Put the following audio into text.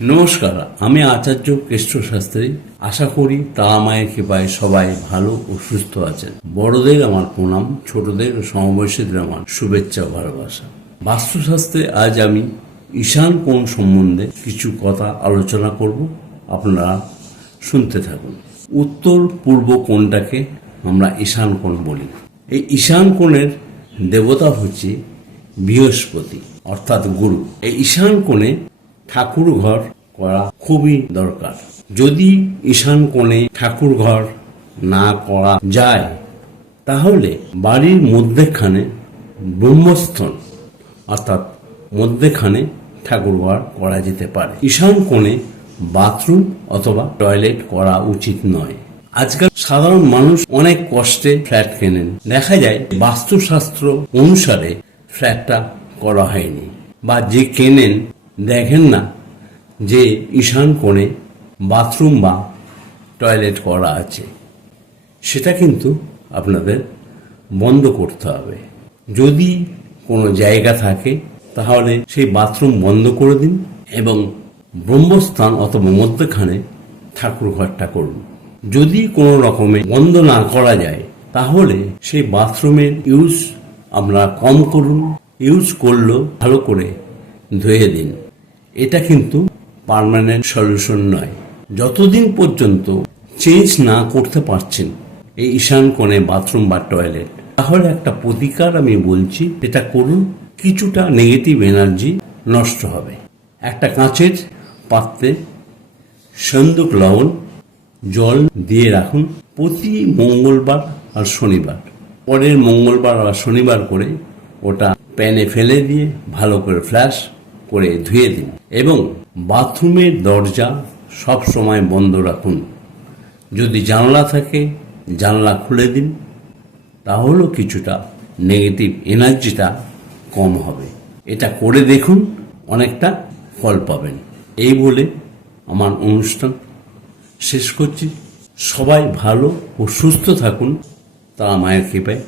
নমস্কার, আমি আচার্য কেষ্ট শাস্ত্রী। আশা করি তারা মায়ের কৃপায় সবাই ভালো ও সুস্থ আছেন। বড়দের আমার প্রণাম, ছোটদের ও সমবয়সীদের আমার শুভেচ্ছা ও ভালোবাসা। বাস্তুশাস্ত্রে আজ আমি ঈশান কোণ সম্বন্ধে কিছু কথা আলোচনা করব, আপনারা শুনতে থাকুন। উত্তর পূর্ব কোণটাকে আমরা ঈশান কোণ বলি। এই ঈশান কোণের দেবতা হচ্ছে বৃহস্পতি অর্থাৎ গুরু। এই ঈশান কোণে ঠাকুর ঘর করা খুবই দরকার। যদি ঈশান কোণে ঠাকুর ঘর না করা যায় তাহলে বাড়ির মধ্যেখানে ব্রহ্মস্থান অর্থাৎ মধ্যেখানে ঠাকুর ঘর করা যেতে পারে। ঈশান কোণে বাথরুম অথবা টয়লেট করা উচিত নয়। আজকাল সাধারণ মানুষ অনেক কষ্টে ফ্ল্যাট কেনেন। দেখা যায় বাস্তুশাস্ত্র অনুসারে ফ্ল্যাটটা করা হয়নি, বা যে কেনেন দেখেন না যে ঈশান কোণে বাথরুম বা টয়লেট করা আছে। সেটা কিন্তু আপনাদের বন্ধ করতে হবে। যদি কোনো জায়গা থাকে তাহলে সেই বাথরুম বন্ধ করে দিন এবং ব্রহ্মস্থান অথবা মধ্যখানে ঠাকুর ঘরটা করুন। যদি কোনো রকমে বন্ধ না করা যায় তাহলে সেই বাথরুমের ইউজ আপনারা কম করুন। ইউজ করলেও ভালো করে ধুয়ে দিন। এটা কিন্তু পার্মানেন্ট সলিউশন নয়। যতদিন পর্যন্ত চেঞ্জ না করতে পারছেন এই ঈশান কোণে বাথরুম বা টয়লেট, তাহলে একটা প্রতিকার আমি বলছি, এটা করুন। কিছুটা নেগেটিভ এনার্জি নষ্ট হবে। একটা কাঁচের পাত্রে সন্দুক লবণ জল দিয়ে রাখুন প্রতি মঙ্গলবার আর শনিবার। পরের মঙ্গলবার আর শনিবার করে ওটা প্যানে ফেলে দিয়ে ভালো করে ফ্ল্যাশ করে ধুয়ে দিন এবং বাথরুমের দরজা সব সময় বন্ধ রাখুন। যদি জানলা থাকে জানলা খুলে দিন, তাহলেও কিছুটা নেগেটিভ এনার্জিটা কম হবে। এটা করে দেখুন, অনেকটা ফল পাবেন। এই বলে আমার অনুষ্ঠান শেষ করছি। সবাই ভালো ও সুস্থ থাকুন, তারা মায়ের কৃপায়।